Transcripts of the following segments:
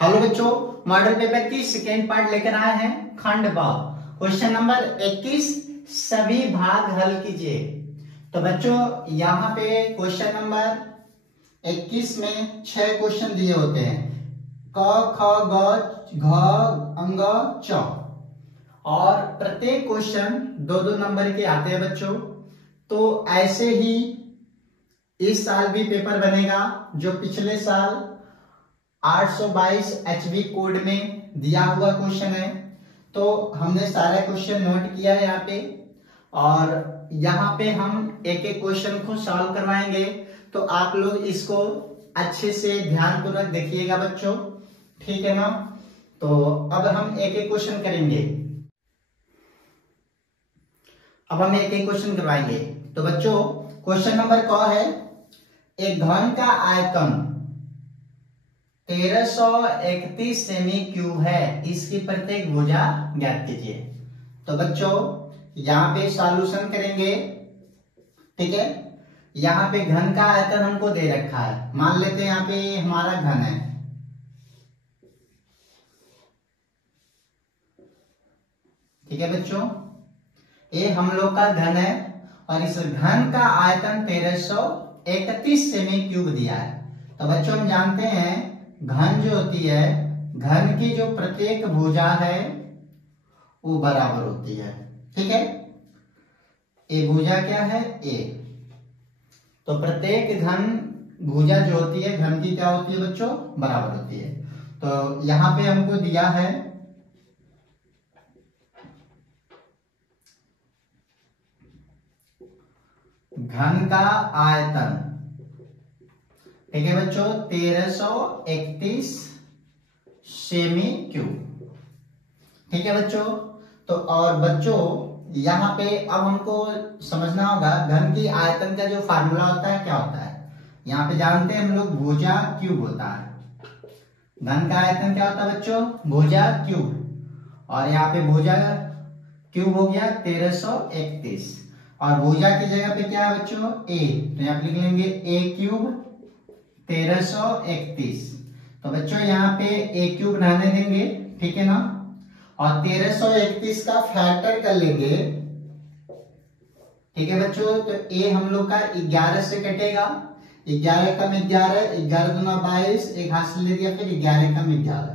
Hello बच्चों, model paper की second part लेकर आए हैं खंड ब क्वेश्चन नंबर 21 सभी भाग हल कीजिए। तो बच्चों यहाँ पे क्वेश्चन नंबर 21 में 6 क्वेश्चन दिए होते हैं क ख ग घ अंग च और प्रत्येक क्वेश्चन 2-2 नंबर के आते हैं बच्चों। तो ऐसे ही इस साल भी पेपर बनेगा जो पिछले साल 822 HB कोड में दिया हुआ क्वेश्चन है। तो हमने सारा क्वेश्चन नोट किया है यहाँ पे और यहाँ पे हम एक एक क्वेश्चन को सॉल्व करवाएंगे। तो आप लोग इसको अच्छे से ध्यानपूर्वक देखिएगा बच्चों, ठीक है ना। तो अब हम एक एक क्वेश्चन करेंगे। अब हम एक एक क्वेश्चन करवाएंगे। तो बच्चों क्वेश्चन नंबर क है, एक घन का आयतन 1331 सेमी क्यूब है, इसकी प्रत्येक भुजा ज्ञात कीजिए। तो बच्चों यहाँ पे सॉल्यूशन करेंगे, ठीक है। यहाँ पे घन का आयतन हमको दे रखा है, मान लेते हैं यहाँ पे हमारा घन है, ठीक है बच्चों। ये हम लोग का घन है और इस घन का आयतन 1331 सेमी क्यूब दिया है। तो बच्चों हम जानते हैं घन जो होती है, घन की जो प्रत्येक भुजा है वो बराबर होती है, ठीक है। ए भुजा क्या है, ए। तो प्रत्येक घन भुजा जो होती है घन की क्या होती है बच्चों, बराबर होती है। तो यहां पे हमको दिया है घन का आयतन, ठीक है बच्चों, 1331 सेमी क्यूब, ठीक है बच्चों। तो और बच्चों यहाँ पे अब हमको समझना होगा घन की आयतन का जो फार्मूला होता है क्या होता है। यहाँ पे जानते हैं हम लोग भुजा क्यूब होता है। घन का आयतन क्या होता है बच्चों, भुजा क्यूब। और यहाँ पे भुजा क्यूब हो गया 1331 और भुजा की जगह पे क्या है बच्चों, ए। तो यहाँ पे लिख लेंगे ए क्यूब 1331। तो बच्चों यहाँ पे ए क्यूब रहने देंगे, ठीक है ना। और 1331 का फैक्टर कर लेंगे, ठीक है बच्चों। तो ए हम लोग का 11 से कटेगा, 11 कम 11, 11 दूना 22, एक हाथ से ले दिया, फिर 11 कम 11,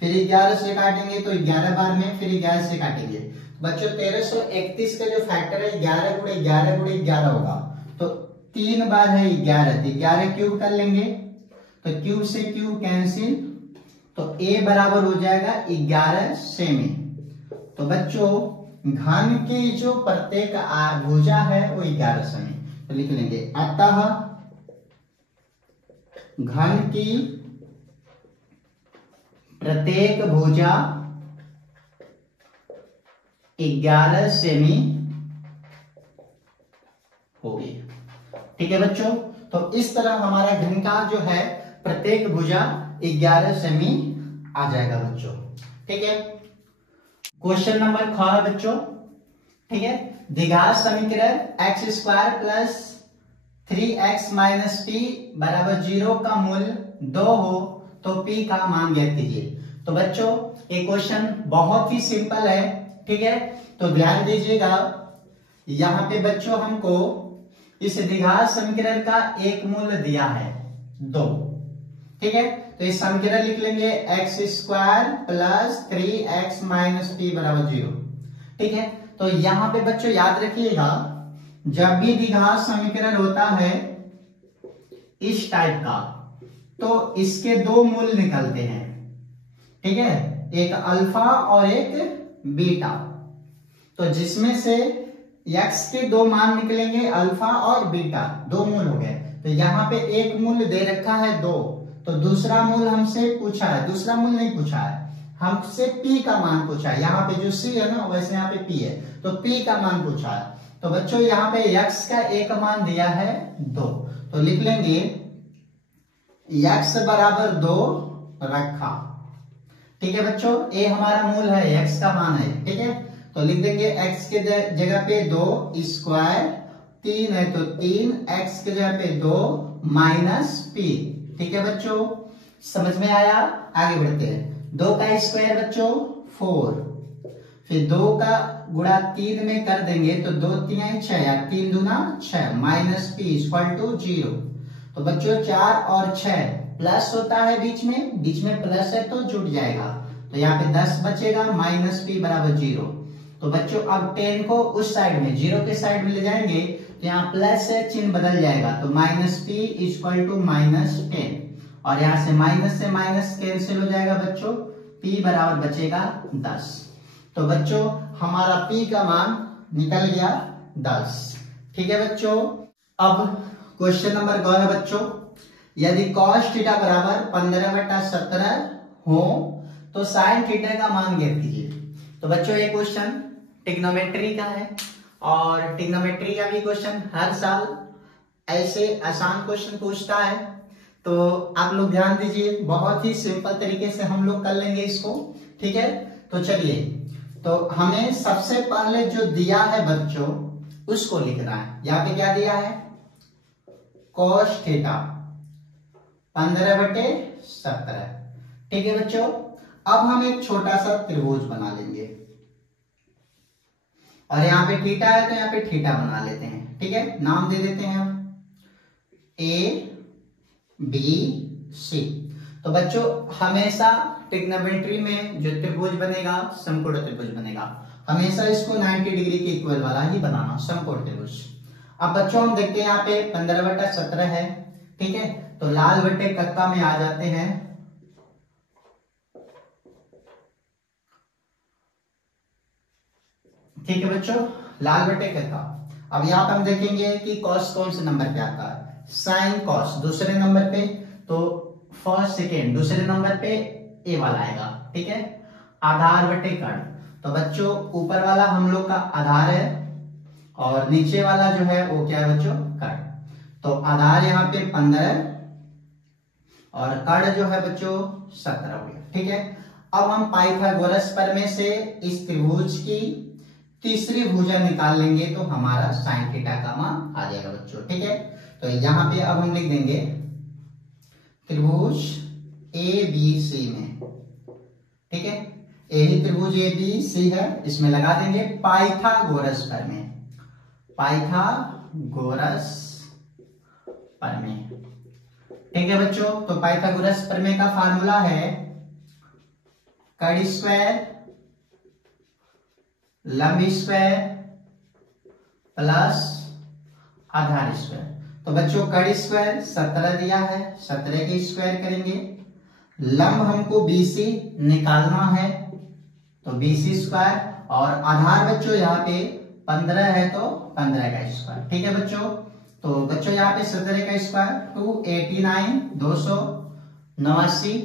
फिर 11 से काटेंगे तो 11 बार में, फिर 11 से काटेंगे। बच्चों 1331 का जो फैक्टर है 11 गुणे 11 गुणे 11 होगा। तो 3 बार है 11, 11 क्यूब कर लेंगे। तो क्यूब से क्यूब कैंसिल, तो ए बराबर हो जाएगा 11 सेमी। तो बच्चों घन की जो प्रत्येक भुजा है वो 11 सेमी। तो लिख लेंगे अतः घन की प्रत्येक भुजा 11 सेमी होगी, ठीक है बच्चों। तो इस तरह हमारा घन का जो है प्रत्येक भुजा 11 सेमी आ जाएगा बच्चों, ठीक है। क्वेश्चन नंबर ख है बच्चों, ठीक है। द्विघात समीकरण x square plus 3x minus P बराबर 0 का मूल्य 2 हो तो p का मान ज्ञात कीजिए। तो बच्चों ये क्वेश्चन बहुत ही सिंपल है, ठीक है। तो ध्यान दीजिएगा यहाँ पे बच्चों हमको इस द्विघात समीकरण का एक मूल्य दिया है 2, ठीक है। तो इस समीकरण लिख लेंगे x square plus 3x minus P बराबर 0, ठीक है। तो यहाँ पे बच्चों याद रखिएगा जब भी द्विघात समीकरण होता है इस टाइप का तो इसके 2 मूल्य निकलते हैं, ठीक है, एक अल्फा और एक बीटा। तो जिसमें से x के 2 मान निकलेंगे अल्फा और बीटा, 2 मूल हो गए। तो यहाँ पे एक मूल्य दे रखा है 2, तो दूसरा मूल हमसे पूछा है, दूसरा मूल नहीं पूछा है, हमसे p का मान पूछा है। यहाँ पे जो c है ना वैसे यहाँ पे p है, तो p का मान पूछा है। तो बच्चों यहाँ पे x का एक मान दिया है 2, तो लिख लेंगे x बराबर 2 रखा, ठीक है बच्चों। a हमारा मूल है, x का मान है, ठीक है। तो लिख देंगे x के जगह पे 2 स्क्वायर, 3 है तो 3, x के जगह पे 2 माइनस p, ठीक है बच्चों। समझ में आया? आगे बढ़ते हैं। 2 का स्क्वायर बच्चों 4, फिर 2 का गुणा 3 में कर देंगे तो 2 3 6 या 3 दूना 6 माइनस p इक्वल टू 0। तो बच्चों 4 और 6 प्लस होता है बीच में प्लस है तो जुड़ जाएगा, तो यहाँ पे 10 बचेगा माइनस p बराबर 0। तो बच्चों अब 10 को उस साइड में 0 के साइड में ले जाएंगे तो यहाँ प्लस है, चिन्ह बदल जाएगा, तो minus p equal to minus 10, और यहाँ से माइनस कैंसिल हो जाएगा बच्चों, p बराबर बचेगा 10। तो बच्चों हमारा p का मान निकल गया 10। ठीक है बच्चों। अब क्वेश्चन नंबर 2 है बच्चों, यदि cos थीटा बराबर 15/17 हो तो sin थीटा का मान ज्ञात कीजिए। तो बच्चों ये क्वेश्चन ट्रिग्नोमेट्री का है, और ट्रिग्नोमेट्री का भी क्वेश्चन हर साल ऐसे आसान क्वेश्चन पूछता है, तो आप लोग ध्यान दीजिए, बहुत ही सिंपल तरीके से हम लोग कर लेंगे इसको। ठीक है, तो चलिए, तो हमें सबसे पहले जो दिया है बच्चों उसको लिखना है। यहाँ पे क्या दिया है? cos theta 15/17। ठीक है बच्चों, अब हम एक छोटा सा त्रिभुज बना लेंगे, और यहाँ पे थीटा है तो यहाँ पे थीटा बना लेते हैं। ठीक है, नाम दे देते हैं हम ABC। तो बच्चों हमेशा ट्रिग्नोमेट्री में जो त्रिभुज बनेगा समकोण त्रिभुज बनेगा, हमेशा इसको 90 डिग्री के इक्वल वाला ही बनाना, समकोण त्रिभुज। अब बच्चों हम देखते हैं यहाँ पे 15/17 है। ठीक है, तो लाल बट्टे कक्का में आ जाते हैं। ठीक है बच्चों, लाल बट्टे कक्का। अब यहाँ पे हम देखेंगे कि कॉस कौन से नंबर पे आता है, साइन कॉस दूसरे नंबर पे, तो फर्स्ट सेकेंड दूसरे नंबर पे ए वाला आएगा। ठीक है, आधार बटे कर्ण, तो बच्चों ऊपर वाला हम लोग का आधार है और नीचे वाला जो है वो क्या है बच्चों, कर्ण। तो आधार यहाँ पे 15 और कर्ण जो है बच्चों 17 हो गया। ठीक है, अब हम पाइथागोरस प्रमेय से इस त्रिभुज की तीसरी भुजा निकाल लेंगे तो हमारा साइन थीटा का मान आ जाएगा बच्चों। ठीक है, तो यहाँ पे अब हम लिख देंगे त्रिभुज ABC में। ठीक है, यही त्रिभुज ABC है, इसमें लगा देंगे पाइथागोरस प्रमेय, पाइथागोरस प्रमेय। ठीक है बच्चों, तो पाइथागोरस प्रमेय का फार्मूला है कर्ण स्क्वायर लंब स्क्वायर प्लस आधार स्क्वायर। तो बच्चों कर्ण स्क्वायर 17 दिया है, 17 के स्क्वायर करेंगे, लंब हमको BC निकालना है तो BC स्क्वायर, और आधार बच्चों यहाँ पे 15 है तो 15 का स्क्वायर। ठीक है बच्चों, तो बच्चों यहाँ पे 17 का स्क्वायर 289 289,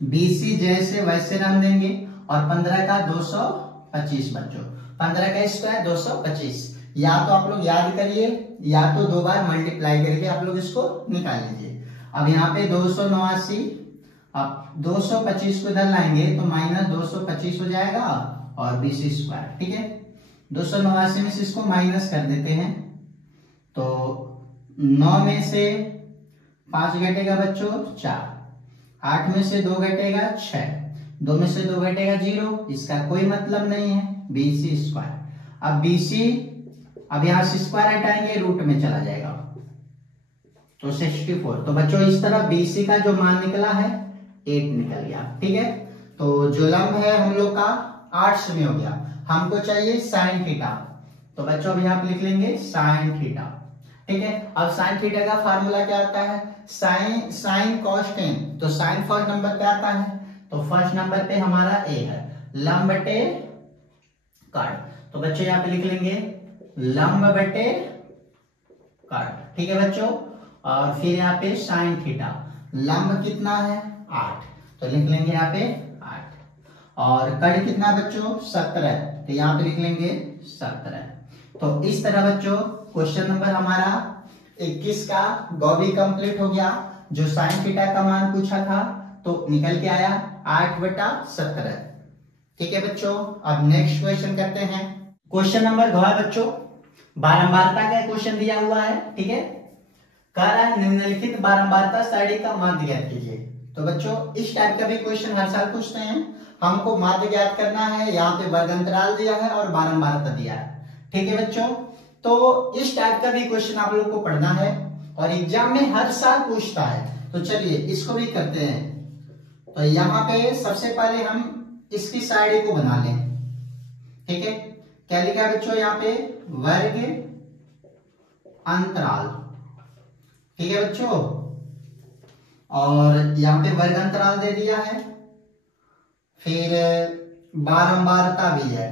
BC जैसे वैसे रन देंगे, और 15 का 225 बच्चों, 15 का स्क्वायर 225। या तो आप लोग याद करिए या तो 2 बार मल्टीप्लाई करके आप लोग इसको निकाल लीजिए। अब यहाँ पे 289, अब 225 को इधर लाएंगे तो माइनस 225 हो जाएगा और BC स्क्वायर। ठीक है, 289 में से इसको माइनस कर देते हैं, तो 9 में से 5 घटेगा बच्चों 4, 8 में से 2 घटेगा 6, 2 में से 2 घटेगा 0, इसका कोई मतलब नहीं है, BC स्क्वायर। अब BC, अब यहां से स्क्वायर हटाएंगे रूट में चला जाएगा तो 64। तो बच्चों इस तरह BC का जो मान निकला है 8 निकल गया। ठीक है, तो जो लंब है हम लोग का 8 में हो गया, हमको चाहिए साइन थीटा, तो बच्चों अब यहाँ पे लिख लेंगे साइन थीटा। ठीक है, अब साइन थीटा का फार्मूला क्या आता है, साइन कॉस 10, तो साइन फर्स्ट नंबर पे आता है, तो फर्स्ट नंबर पे हमारा A है, लंब बटे कर्ण, तो बच्चों यहाँ पे लिख लेंगे लंब बटे कर्ण। ठीक है बच्चों, और फिर यहाँ पे साइन थीटा, लंब कितना है 8, तो लिख लेंगे यहाँ पे 8, और कर्ण कितना बच्चों 17, तो यहाँ पे लिख लेंगे 17। तो इस तरह बच्चों क्वेश्चन नंबर हमारा 21 का गौ भी कंप्लीट हो गया। जो साइन थीटा का मान पूछा था तो निकल के आया 8/17। ठीक है बच्चों, अब नेक्स्ट क्वेश्चन करते हैं। क्वेश्चन नंबर 2 है बच्चों, बारंबारता का क्वेश्चन दिया हुआ है। ठीक है, कह रहा है निम्नलिखित बारंबारता सारणी का मान ज्ञात कीजिए। तो बच्चों इस टाइप का भी क्वेश्चन हर साल पूछते हैं। हमको माध्य ज्ञात करना है, यहाँ पे वर्ग अंतराल दिया है और बारंबारता दिया है। ठीक है बच्चों, तो इस टाइप का भी क्वेश्चन आप लोग को पढ़ना है और एग्जाम में हर साल पूछता है। तो चलिए इसको भी करते हैं। तो यहाँ पे सबसे पहले हम इसकी साइड को बना लें। ठीक है, क्या लिखा है बच्चों यहाँ पे, वर्ग अंतराल। ठीक है बच्चों, और यहाँ पे वर्ग अंतराल दे दिया है, फिर बारंबारता भी है,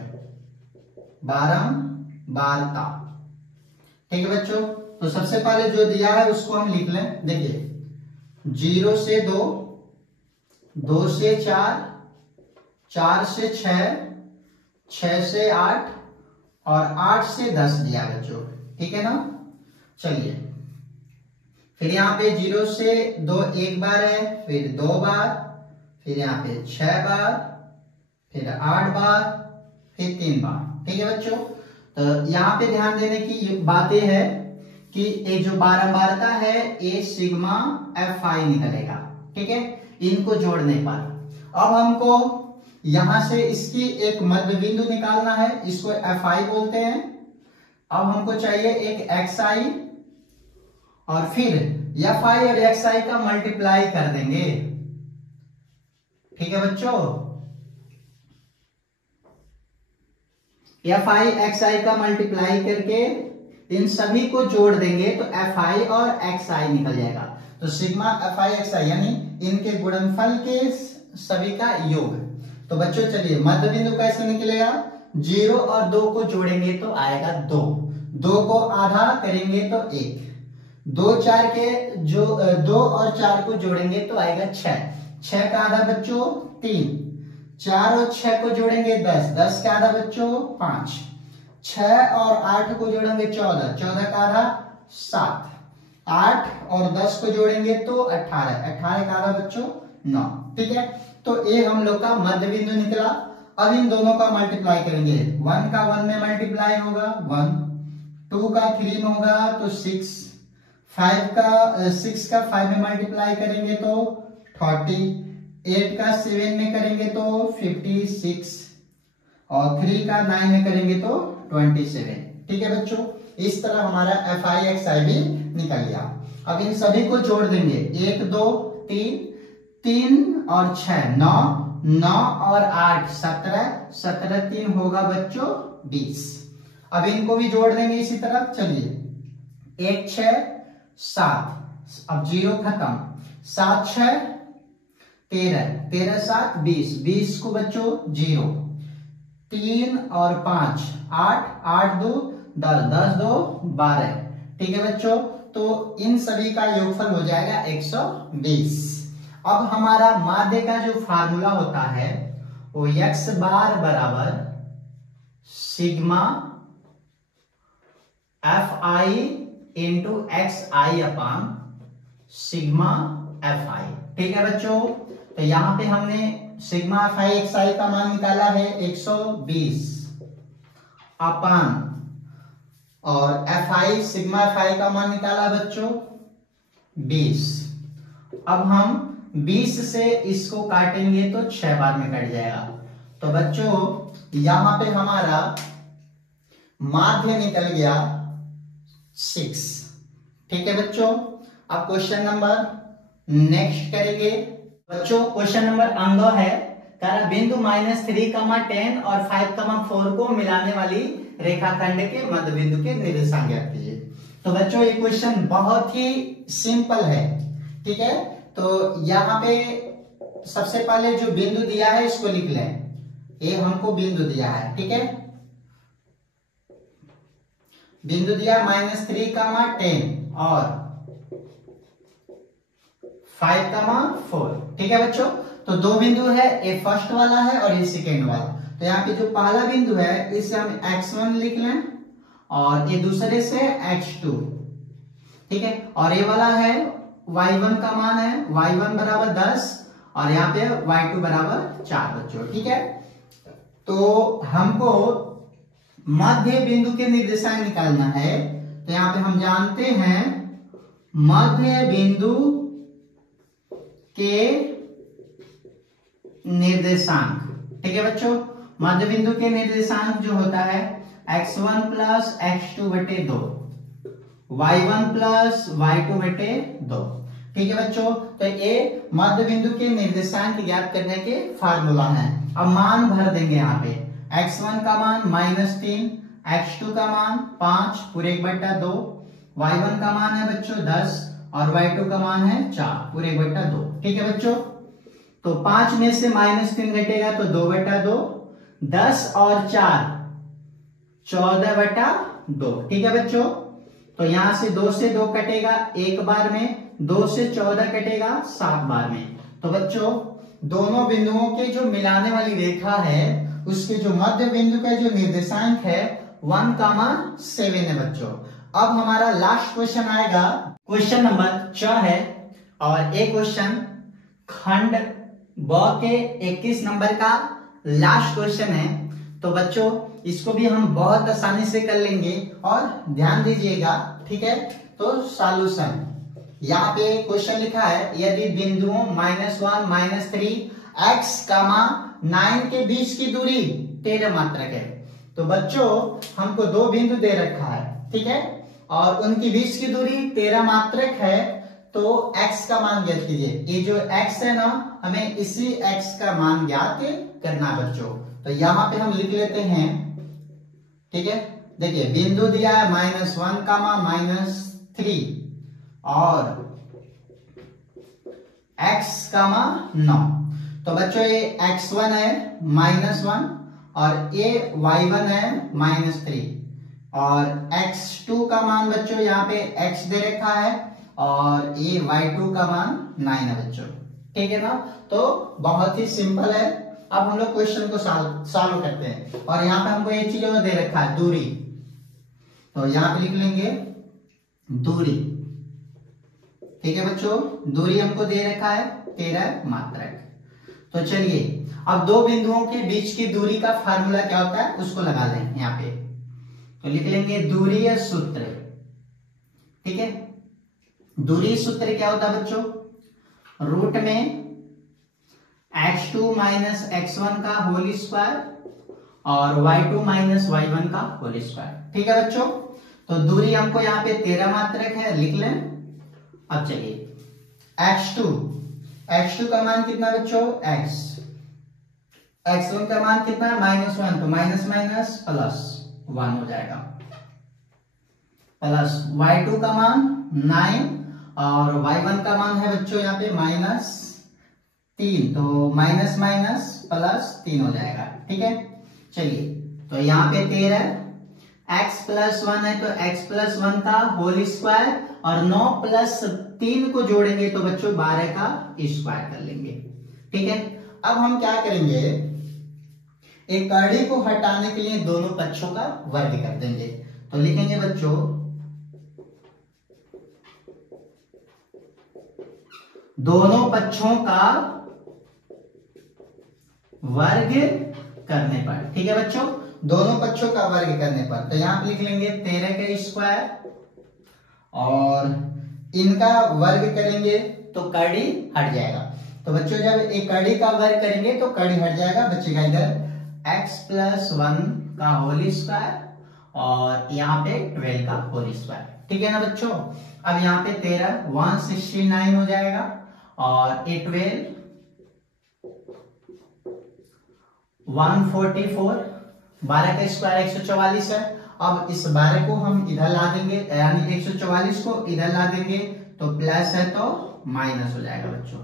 बारंबारता। ठीक है बच्चों, तो सबसे पहले जो दिया है उसको हम लिख लें। देखिए 0 से 2, 2 से 4, 4 से 6, 6 से 8 और 8 से 10 दिया बच्चों। ठीक है ना, चलिए फिर यहाँ पे 0 से 2 एक बार है, फिर 2 बार, फिर यहाँ पे 6 बार, फिर 8 बार, फिर 3 बार। ठीक है बच्चों, तो यहाँ पे ध्यान देने की बात यह है कि ये जो बारंबारता है ये सिग्मा Fi निकलेगा। ठीक है, इनको जोड़ने पर अब हमको यहां से इसकी एक मध्य बिंदु निकालना है, इसको Fi बोलते हैं। अब हमको चाहिए एक Xi और फिर Fi और Xi का मल्टीप्लाई कर देंगे। ठीक है बच्चों, Fi Xi का मल्टीप्लाई करके इन सभी को जोड़ देंगे तो Fi और Xi निकल जाएगा। तो सिग्मा Fi Xi यानी इनके गुणनफल के सभी का योग। तो बच्चों चलिए मध्य बिंदु कैसे निकलेगा, 0 और 2 को जोड़ेंगे तो आएगा 2, 2 को आधा करेंगे तो 1, 2 4 के जो 2 और 4 को जोड़ेंगे तो आएगा 6, 6 का आधा बच्चों 3, 4 और 6 को जोड़ेंगे 10, 10 का आधा बच्चों 5, 6 और 8 को जोड़ेंगे 14, 14 का आधा 7, 8 और 10 को जोड़ेंगे तो 18, 18 का आधा बच्चों 9। ठीक है, तो ये हम लोग का मध्य बिंदु निकला। अब इन दोनों का मल्टीप्लाई करेंगे, 1 का 1 में मल्टीप्लाई होगा 1, 2 का 3 में होगा तो 6, 6 का 5 में मल्टीप्लाई करेंगे तो 30, 8 का 7 में करेंगे तो 56 और 3 का 9 में करेंगे तो 27। ठीक है बच्चों, इस तरह हमारा Fi Xi भी निकल गया। अब इन सभी को जोड़ देंगे, 1 2 3, 3 और 6 9, 9 और 8 17, 17 3 होगा बच्चों 20। अब इनको भी जोड़ देंगे इसी तरह। चलिए 1 6 7, अब 0 खत्म, 7 6 13, 13 7 20, 20 को बच्चों 0, 3 और 5 8, 8 2 10, 10 2 12। ठीक है बच्चों, तो इन सभी का योगफल हो जाएगा 120। अब हमारा माध्य का जो फार्मूला होता है वो x बार बराबर सिग्मा Fi इंटू Xi अपान सिग्मा Fi। ठीक है बच्चों, तो यहां पे हमने सिग्मा Fi Xi का मान निकाला है 120 अपान और Fi सिग्मा Fi का मान निकाला बच्चों 20। अब हम 20 से इसको काटेंगे तो 6 बार में कट जाएगा। तो बच्चों यहां पे हमारा माध्य निकल गया 6। ठीक है बच्चों, अब क्वेश्चन नंबर नेक्स्ट करेंगे। बच्चों क्वेश्चन नंबर अंग है, बिंदु -3, 10 और 5, 4 को मिलाने वाली रेखाखंड के मध्य बिंदु के निर्देशांक ज्ञात कीजिए। तो बच्चों ये क्वेश्चन बहुत ही सिंपल है। ठीक है, तो यहाँ पे सबसे पहले जो बिंदु दिया है इसको लिख लें, ये हमको बिंदु दिया है। ठीक है, बिंदु दिया -3, 10 और 5, 4। ठीक है बच्चों, तो दो बिंदु है, ये फर्स्ट वाला है और ये सेकेंड वाला। तो यहाँ पे जो पहला बिंदु है इसे हम x1 लिख लें और ये दूसरे से x2। ठीक है, और ये वाला है y1 का मान है, y1 बराबर 10 और यहाँ पे y2 बराबर 4 बच्चों। ठीक है, तो हमको मध्य बिंदु के निर्देशांक निकालना है। तो यहाँ पे हम जानते हैं मध्य बिंदु के निर्देशांक। ठीक है बच्चों, मध्य बिंदु के निर्देशांक जो होता है x1 प्लस x2 बटे 2, y1 प्लस y2 बटे 2। ठीक है बच्चों, तो ये मध्य बिंदु के निर्देशांक ज्ञात करने के फार्मूला है। अब मान भर देंगे यहाँ पे, x1 का मान -3, x2 का मान 5 पूरे 1/2, y1 का मान है बच्चों 10 और y2 का मान है 4 पूरे 1/2। ठीक है बच्चों, तो 5 में से -3 घटेगा तो 2/2, 10 और 4 14/2। ठीक है बच्चों, तो यहां से 2 से 2 कटेगा एक बार में, 2 से 14 कटेगा 7 बार में। तो बच्चों दोनों बिंदुओं के जो मिलाने वाली रेखा है उसके जो मध्य बिंदु का जो निर्देशांक है 1,7 है बच्चों। अब हमारा लास्ट क्वेश्चन आएगा, क्वेश्चन नंबर 6 है और एक क्वेश्चन खंड ब के 21 नंबर का लास्ट क्वेश्चन है। तो बच्चों इसको भी हम बहुत आसानी से कर लेंगे और ध्यान दीजिएगा। ठीक है, तो सॉल्यूशन यहाँ पे क्वेश्चन लिखा है, यदि बिंदुओं -1 -3 x, 9 के बीच की दूरी 13 मात्रक है। तो बच्चों हमको दो बिंदु दे रखा है, ठीक है, और उनकी बीच की दूरी 13 मात्रक है। तो x का मान ज्ञात कीजिए। ये जो x है ना, हमें इसी x का मान ज्ञात करना है बच्चों। तो यहाँ पे हम लिख लेते हैं। ठीक है, देखिए बिंदु दिया है -1 का मान -3 और x का मान 9। तो बच्चों ये x1 है -1 और ये y1 है -3 और x2 का मान बच्चों यहाँ पे x दे रखा है और ये y2 का मान 9 है बच्चों। ठीक है ना, तो बहुत ही सिंपल है। अब हम लोग क्वेश्चन को सॉल्व करते हैं और यहाँ पे हमको एक चीज दे रखा है दूरी, तो यहाँ पे लिख लेंगे दूरी। ठीक है बच्चों, दूरी हमको दे रखा है 13 मात्रक। तो चलिए अब दो बिंदुओं के बीच की दूरी का फार्मूला क्या होता है उसको लगा लें यहाँ पे। तो लिख लेंगे दूरीय सूत्र। ठीक है, दूरी सूत्र क्या होता है बच्चों, रूट में x2 माइनस x1 का होल स्क्वायर और y2 माइनस y1 का होल स्क्वायर। ठीक है बच्चों, तो दूरी हमको यहाँ पे 13 मात्रक है, लिख लें। अब चलिए x2 का मान कितना बच्चों x, x1 का मान कितना है -1, तो माइनस माइनस प्लस 1 हो जाएगा, प्लस y2 का मान 9 और y1 का मान है बच्चों यहाँ पे -3, तो माइनस माइनस प्लस 3 हो जाएगा। ठीक है, चलिए तो यहाँ पे 13 x प्लस 1 है तो x प्लस 1 का होल स्क्वायर और 9 प्लस 3 को जोड़ेंगे तो बच्चों 12 का स्क्वायर कर लेंगे। ठीक है, अब हम क्या करेंगे, एक कड़ी को हटाने के लिए दोनों पक्षों का वर्ग कर देंगे। तो लिखेंगे बच्चों दोनों पक्षों का वर्ग करने पर। ठीक है बच्चों, दोनों पक्षों का वर्ग करने पर, तो यहां पे लिख लेंगे 13 का स्क्वायर और इनका वर्ग करेंगे तो कड़ी हट जाएगा। तो बच्चों जब एक कड़ी का वर्ग करेंगे तो कड़ी हट जाएगा, बचेगा इधर x प्लस 1 का होल स्क्वायर और यहाँ पे 12 का होल स्क्वायर। ठीक है ना बच्चों, अब यहाँ पे 13 169 हो जाएगा और ये 12 144, 12 का स्क्वायर 144 है। अब इस 12 को हम इधर ला देंगे, यानी 144 को इधर ला देंगे तो प्लस है तो माइनस हो जाएगा बच्चों।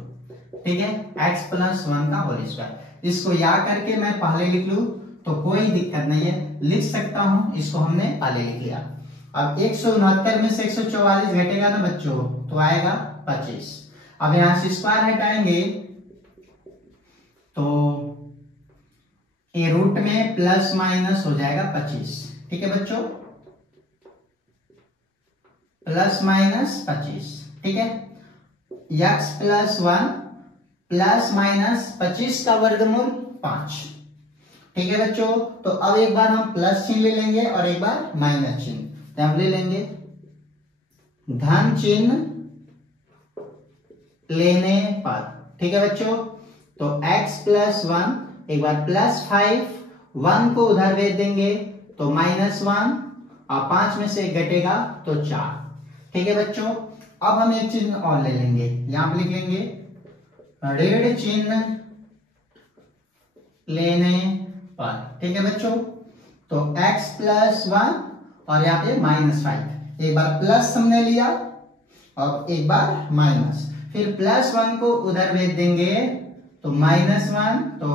ठीक है, x प्लस 1 का होल स्क्वायर। इसको याद करके मैं पहले लिख लूं तो कोई दिक्कत नहीं है, लिख सकता हूं, इसको हमने पहले लिख लिया। अब 169 में से 144 घटेगा ना बच्चों तो आएगा 25। अब यहां से स्क्वायर हटाएंगे तो ये रूट में प्लस माइनस हो जाएगा 25। ठीक है बच्चों, प्लस माइनस 25। ठीक है, x प्लस 1 प्लस माइनस 25 का वर्गमूल 5। ठीक है बच्चों, तो अब एक बार हम प्लस चिन्ह ले लेंगे और एक बार माइनस चिन्ह, तो हम ले लेंगे धन चिन्ह लेने पर। ठीक है बच्चों, तो x x प्लस 1, एक बार प्लस 5, 1 को उधर भेज देंगे तो -1, और 5 में से घटेगा तो 4। ठीक है बच्चों, अब हम एक चिन्ह और ले लेंगे, यहां पर लिख लेंगे ऋण चिन्ह लेने पर। ठीक है बच्चों, तो x प्लस 1 और यहाँ पे -5, एक बार प्लस हमने लिया और एक बार माइनस, फिर प्लस 1 को उधर भेज देंगे तो -1, तो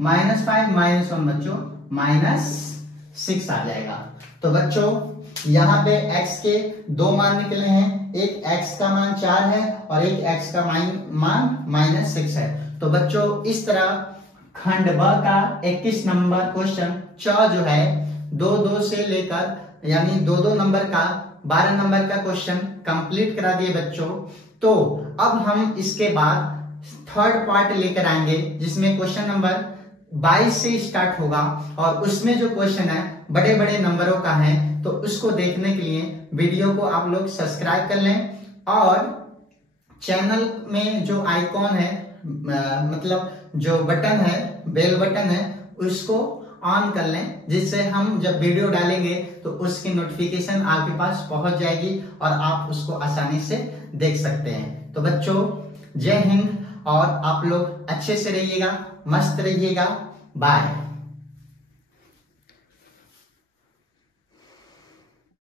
-5 -1 बच्चों -6 आ जाएगा। तो बच्चों यहाँ पे x के दो मान निकले हैं, एक x का मान 4 है और एक x का मान -6 है। तो बच्चों इस तरह खंड ब का 21 नंबर क्वेश्चन च जो है 2-2 से लेकर यानी 2-2 नंबर का 12 नंबर का क्वेश्चन कंप्लीट करा दिए बच्चों। तो अब हम इसके बाद थर्ड पार्ट लेकर आएंगे जिसमें क्वेश्चन नंबर 22 से स्टार्ट होगा और उसमें जो क्वेश्चन है बड़े बड़े नंबरों का है। तो उसको देखने के लिए वीडियो को आप लोग सब्सक्राइब कर लें और चैनल में जो आइकॉन है मतलब जो बटन है बेल बटन है उसको ऑन कर लें, जिससे हम जब वीडियो डालेंगे तो उसकी नोटिफिकेशन आपके पास पहुंच जाएगी और आप उसको आसानी से देख सकते हैं। तो बच्चों जय हिंद और आप लोग अच्छे से रहिएगा, मस्त रहिएगा, बाय।